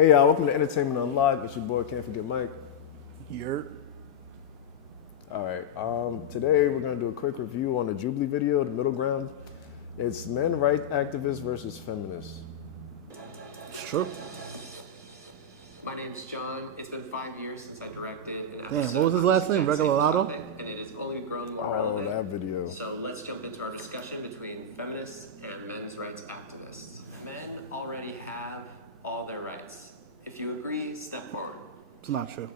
Hey y'all, welcome to Entertainment Unlocked. It's your boy Can't Forget Mike. Yurt. All right, today we're gonna do a quick review on the Jubilee video, The Middle Ground. It's men rights activists versus feminists. It's true. My name's John. It's been 5 years since I directed an episode. Damn, what was his last name? Regular Lotto? And it has only grown more relevant. Oh, that video. So let's jump into our discussion between feminists and men's rights activists. Men already have all their rights. If you agree, step forward. It's not true.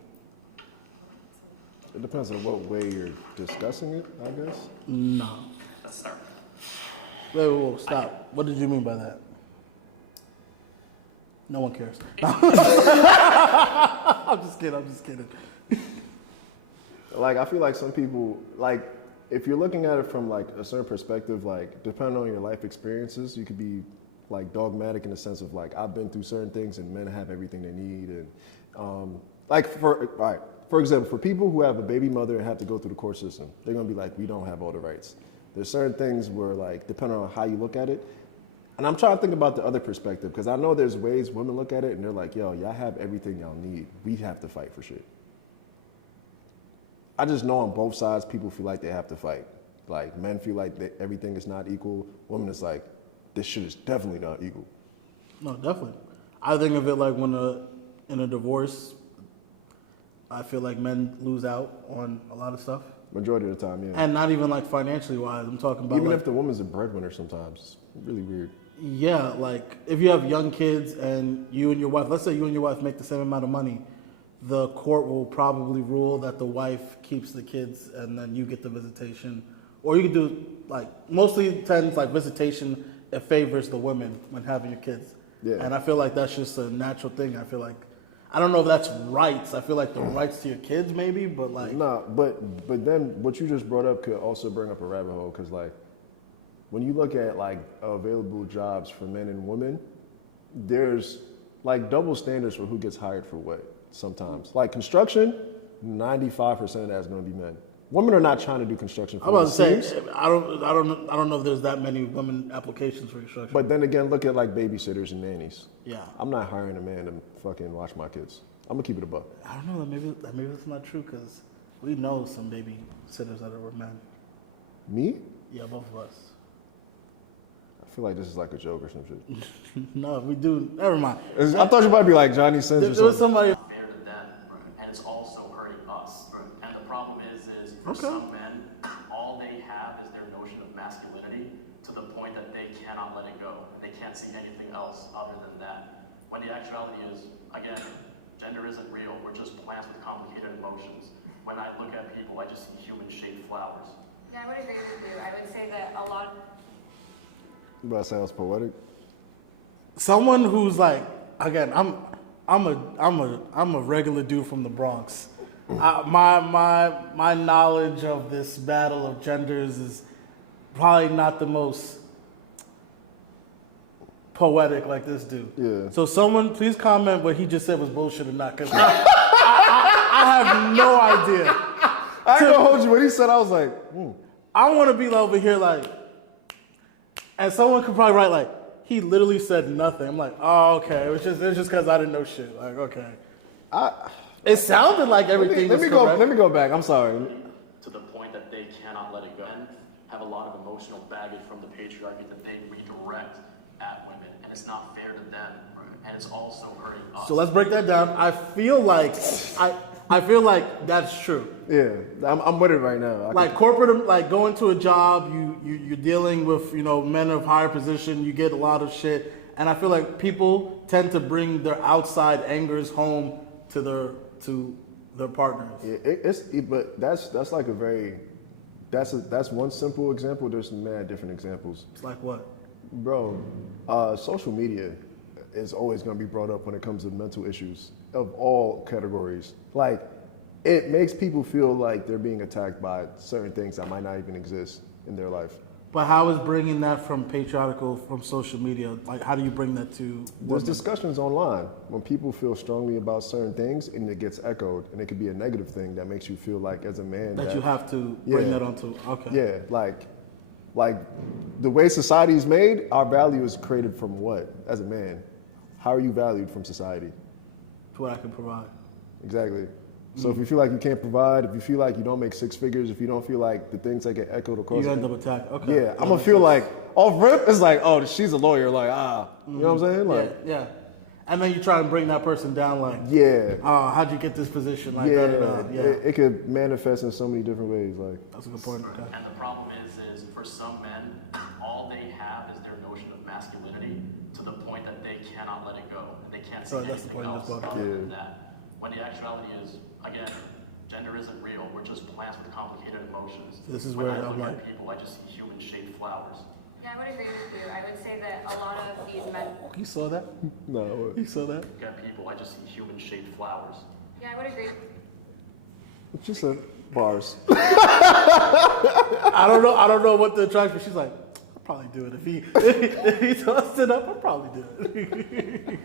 It depends on what way you're discussing it, I guess. No. Let's start. Whoa, stop. What did you mean by that? No one cares. I'm just kidding. Like, I feel like some people, like, if you're looking at it from, like, a certain perspective, like, depending on your life experiences, you could be, like, dogmatic in the sense of, like, I've been through certain things and men have everything they need. And, for example, for people who have a baby mother and have to go through the court system, they're going to be like, we don't have all the rights. There's certain things where, like, depending on how you look at it, and I'm trying to think about the other perspective, because I know there's ways women look at it and they're like, yo, y'all have everything y'all need. We have to fight for shit. I just know on both sides, people feel like they have to fight. Like, men feel like everything is not equal. Women is like, this shit is definitely not equal. No, definitely. I think of it like when in a divorce, I feel like men lose out on a lot of stuff. Majority of the time, yeah. And not even like financially wise. I'm talking about even like, if the woman's a breadwinner sometimes. It's really weird. yeah, like if you have young kids and you and your wife, let's say you and your wife make the same amount of money, the court will probably rule that the wife keeps the kids and then you get the visitation. Or you could do like, mostly tends like visitation, it favors the women when having your kids. Yeah. And I feel like that's just a natural thing. I feel like, I don't know if that's rights. I feel like the rights to your kids maybe, but like. Nah, but then what you just brought up could also bring up a rabbit hole, because like, when you look at like available jobs for men and women, there's like double standards for who gets hired for what sometimes. Like construction, 95% of that is going to be men. Women are not trying to do construction for I was about to say, I don't know if there's that many women applications for construction. But then again, look at like babysitters and nannies. Yeah. I'm not hiring a man to fucking watch my kids. I'm gonna keep it a buck. I don't know, maybe that's not true, because we know some babysitters that are men. Me? Yeah, both of us. I feel like this is like a joke or some shit. No, we do. Never mind. I thought you might be like Johnny Sins or There was something. somebody. Fair to them, and it's also hurting us. And the problem is for some men, all they have is their notion of masculinity to the point that they cannot let it go. They can't see anything else other than that. When the actuality is, again, gender isn't real. We're just plants with complicated emotions. When I look at people, I just see human-shaped flowers. Yeah, I would agree with you. I would say that a lot. That sounds poetic. Someone who's like, again, I'm a regular dude from the Bronx. My knowledge of this battle of genders is probably not the most poetic like this dude. Yeah. So someone please comment what he just said was bullshit or not, because I have no idea. I ain't gonna hold you. When he said, I was like, I want to be over here like, and someone could probably write like, he literally said nothing. I'm like, oh, okay. It was just because I didn't know shit. Like, okay. It sounded like everything was correct. Let me go back. I'm sorry. To the point that they cannot let it go. Men have a lot of emotional baggage from the patriarchy that they redirect at women, and it's not fair to them, and it's also hurting us. So let's break that down. I feel like that's true. Yeah, I'm with it right now. Like corporate, like going to a job, you're dealing with men of higher position. You get a lot of shit, and I feel like people tend to bring their outside angers home to their partners. Yeah, but that's like a very that's one simple example. There's mad different examples. It's like what, bro? Social media is always going to be brought up when it comes to mental issues of all categories. Like, it makes people feel like they're being attacked by certain things that might not even exist in their life. But how is bringing that from social media? Like, how do you bring that to There's women? discussions online when people feel strongly about certain things and it gets echoed, and it could be a negative thing that makes you feel like as a man that you have to bring that onto. Okay. Yeah, like the way society is made, our value is created from what as a man? How are you valued from society? to what I can provide. Exactly. So if you feel like you can't provide, if you feel like you don't make six figures, if you don't feel like the things that get echoed across, You end up attacking. Okay. yeah, I'm gonna feel like off rip. It's like, oh, she's a lawyer. Like, you know what I'm saying? Like, yeah. And then you try and bring that person down, like, yeah, oh, how'd you get this position? Like, yeah, yeah. It could manifest in so many different ways. Like, That's a good point. Okay. And the problem is for some men, all they have is their notion of masculinity to the point that they cannot let it go. And they can't see Right, that's the anything point of else this book. other than Yeah. that. When the actuality is, again, gender isn't real. We're just plants with complicated emotions. This is when where I I'm look like- at people, I just see human-shaped flowers. Yeah, I would agree with you. I would say that a lot of these men. You saw that? no, You saw that? Look at people, I just see human-shaped flowers. Yeah, I would agree. what you said? Bars. I don't know what the attraction. She's like, I'll probably do it if he tossed it up. I'll probably do it.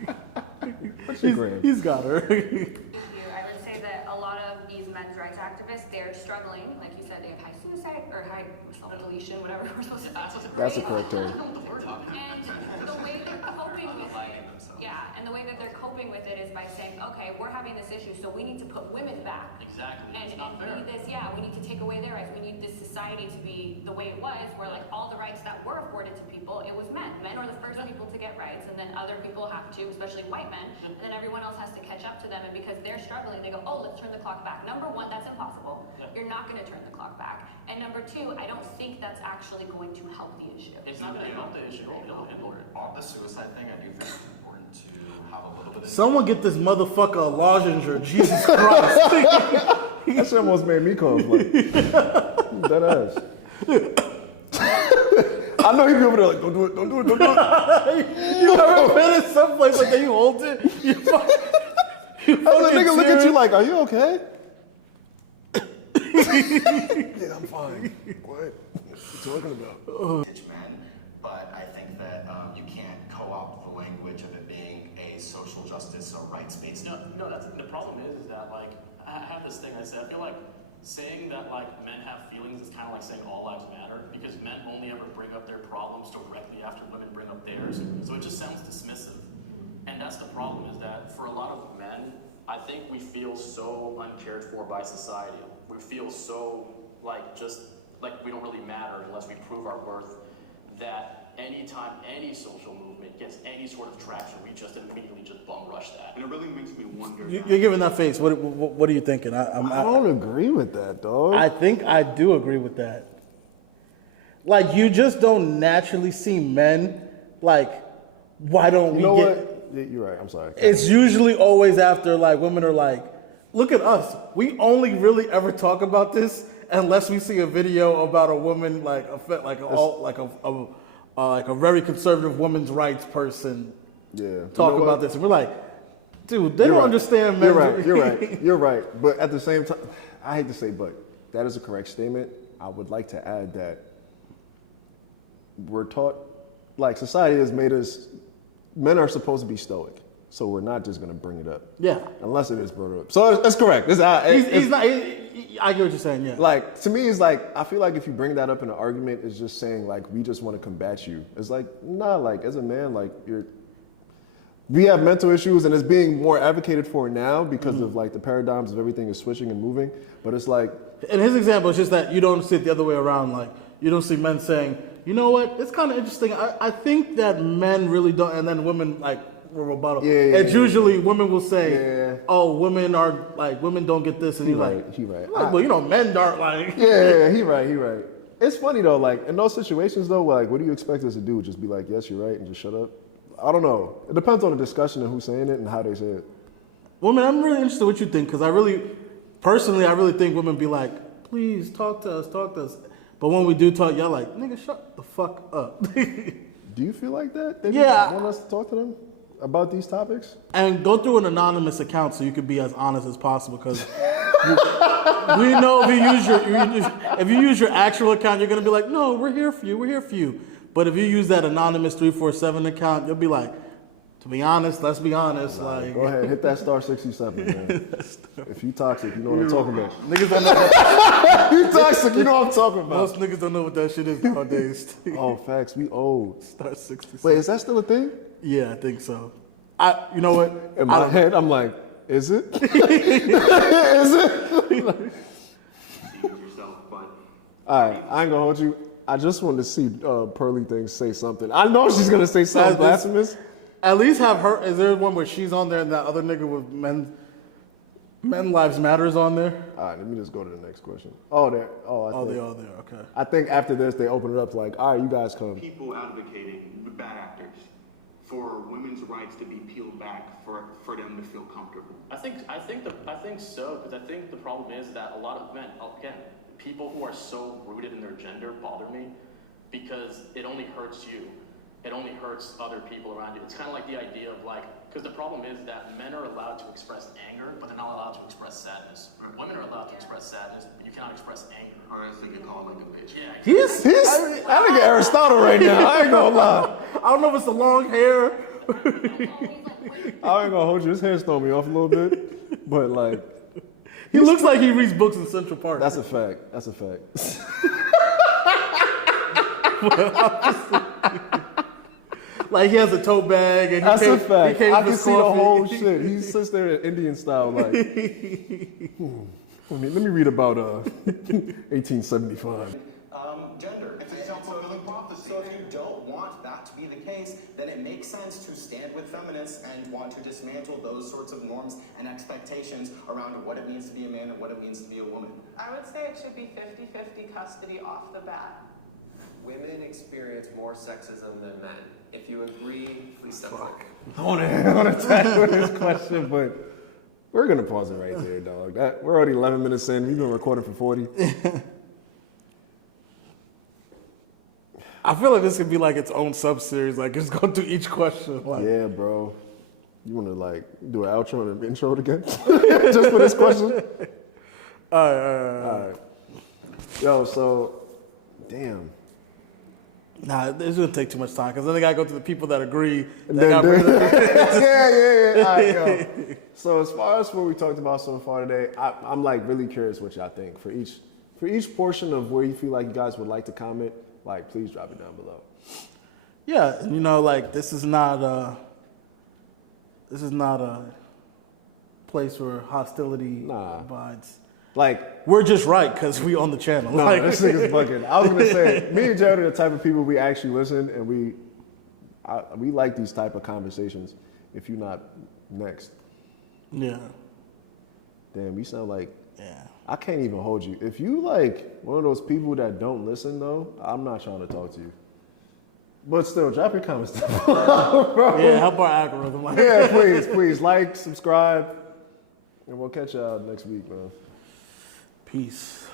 What's your gram? He's got her. I would say that a lot of these men's rights activists, they're struggling. Like you said, they have high suicide or high self-deletion, whatever we're supposed to say. That's a correct term. And the way they're coping with it, yeah, and the way that they're coping with it is by saying, okay, we're having this issue, so we need to put women back. Exactly. And, It's not we fair. need this, yeah, we need to take away their rights. We need this society to be the way it was, where like all the rights that were afforded to people, it was men. Men are the first people to get rights, and then other people have to, especially white men, and then everyone else has to catch up to them. And because they're struggling, they go, oh, let's turn the clock back. Number one, that's impossible. You're not going to turn the clock back. And number two, I don't think that's actually going to help the issue. It's not going to help the issue. It'll handle it. On the suicide thing, I do think it's important to have a little bit of Someone get this motherfucker a lozenger. Jesus Christ. That shit almost made me cough. Like, that ass. I know he'd be over there like, don't do it, don't do it, don't do it. You ever been in someplace like that? You hold it. You I was like, nigga, look at you like, are you okay? Yeah, I'm fine. What? What you talking about? pitch men, but I think that you can't co-opt the language of it being a social justice or rights-based. No, that's the problem is that like I have this thing I say. I feel like saying that like men have feelings is kind of like saying all lives matter because men only ever bring up their problems directly after women bring up theirs. So it just sounds dismissive, and that's the problem. Is that for a lot of men, I think we feel so uncared for by society. We feel so like just like we don't really matter unless we prove our worth. That anytime any social movement gets any sort of traction, we just immediately just bum rush that. And it really makes me wonder. You're giving that face. What are you thinking? I don't agree with that, dog. I think I do agree with that. Like, you just don't naturally see men, like, why don't we you know get... what? Yeah, you're right. I'm sorry. It's usually always after, like, women are like, look at us. We only really ever talk about this unless we see a video about a woman, like a very conservative women's rights person Yeah. talk You know about what? this. And we're like, dude, they You're don't right. understand You're men's... right. You're right. You're right. But at the same time, I hate to say, but that is a correct statement. I would like to add that we're taught, like society has made us, men are supposed to be stoic. So we're not just going to bring it up. Yeah. Unless it is brought up. So that's correct. He's not... I get what you're saying, yeah. Like, to me, it's like, I feel like if you bring that up in an argument, it's just saying, like, we just want to combat you. It's like, nah, like, as a man, like, we have mental issues, and it's being more advocated for now because of, like, the paradigms of everything is switching and moving. But it's like... In his example, it's just that you don't see it the other way around. Like, you don't see men saying, you know what, it's kind of interesting. I think that men really don't, and then women, like, will rebuttal. It's usually women will say, oh, women are, like, women don't get this, and He you're right, like, he right. Well, you know, men aren't like... Yeah, he right. It's funny, though, like, in those situations, though, like, what do you expect us to do? Just be like, yes, you're right, and just shut up? I don't know. It depends on the discussion and who's saying it and how they say it. Women, I'm really interested in what you think, because I really think women be like, please, talk to us. But when we do talk, y'all like, nigga, shut the fuck up. Do you feel like that? They Yeah. want us to talk to them about these topics? And go through an anonymous account so you can be as honest as possible, because we know if you use your actual account, you're gonna be like, no, we're here for you. But if you use that anonymous 347 account, you'll be like, to be honest, let's be honest. Like, Go ahead, hit that star 67, man. If you toxic, you know what I'm talking about. niggas don't know what, You toxic, you know what I'm talking about. most niggas don't know what that shit is nowadays. Oh, facts, we old. Star 66. Wait, is that still a thing? Yeah, I think so. You know what? In I my don't- head, I'm like, Is it? Is it? yourself, but All right, I ain't gonna hold you. I just wanted to see Pearly Things say something. I know she's gonna say something blasphemous. At least have her. Is there one where she's on there and that other nigga with Men Lives Matters on there? All right, let me just go to the next question. Oh, there. They all there. Okay. I think after this they open it up to like, all right, you guys come. people advocating, bad actors, for women's rights to be peeled back for them to feel comfortable. I think so, because I think the problem is that a lot of men, again, people who are so rooted in their gender bother me because it only hurts you. It only hurts other people around you. It's kind of like the idea of like, because the problem is that men are allowed to express anger, but they're not allowed to express sadness. Women are allowed to express sadness, but you cannot express anger. Or else they get called like a bitch. Yeah. He's I think Aristotle right now. I ain't gonna lie. I don't know if it's the long hair. I ain't gonna hold you. His hair's throwing me off a little bit, but like, He looks like he reads books in Central Park. that's a fact. That's a fact. Like he has a tote bag and That's a fact. I can see the whole shit. shit. He sits there in Indian style, like. Let me read about 1875. Gender. It's a self-fulfilling prophecy. So if you don't want that to be the case, then it makes sense to stand with feminists and want to dismantle those sorts of norms and expectations around what it means to be a man and what it means to be a woman. I would say it should be 50-50 custody off the bat. Women experience more sexism than men. If you agree, please step forward. I want to tackle this question, but we're gonna pause it right there, dog. We're already 11 minutes in. We've been recording for 40. I feel like this could be like its own sub-series. Like just go through each question. Like, Yeah, bro. You want to like do an outro and an intro again, just for this question? all right. Yo, so damn. Nah, it's gonna take too much time because then they gotta go to the people that agree. And They then, gotta bring the- yeah. All right, yo. So as far as what we talked about so far today, I'm like really curious what y'all think for each portion of where you feel like you guys would like to comment. Like, please drop it down below. Yeah, and you know, like this is not a place where hostility abides. Like, We're just right because we on the channel. no, Like, this nigga's bugging. I was gonna say, me and Jared are the type of people we actually listen and we like these type of conversations. If you're not next, yeah, damn, we sound like. yeah. I can't even hold you. If you like one of those people that don't listen though, I'm not trying to talk to you. But still, drop your comments down below, bro. Yeah, help our algorithm. Like, Yeah, please like, subscribe, and we'll catch y'all next week, man. peace.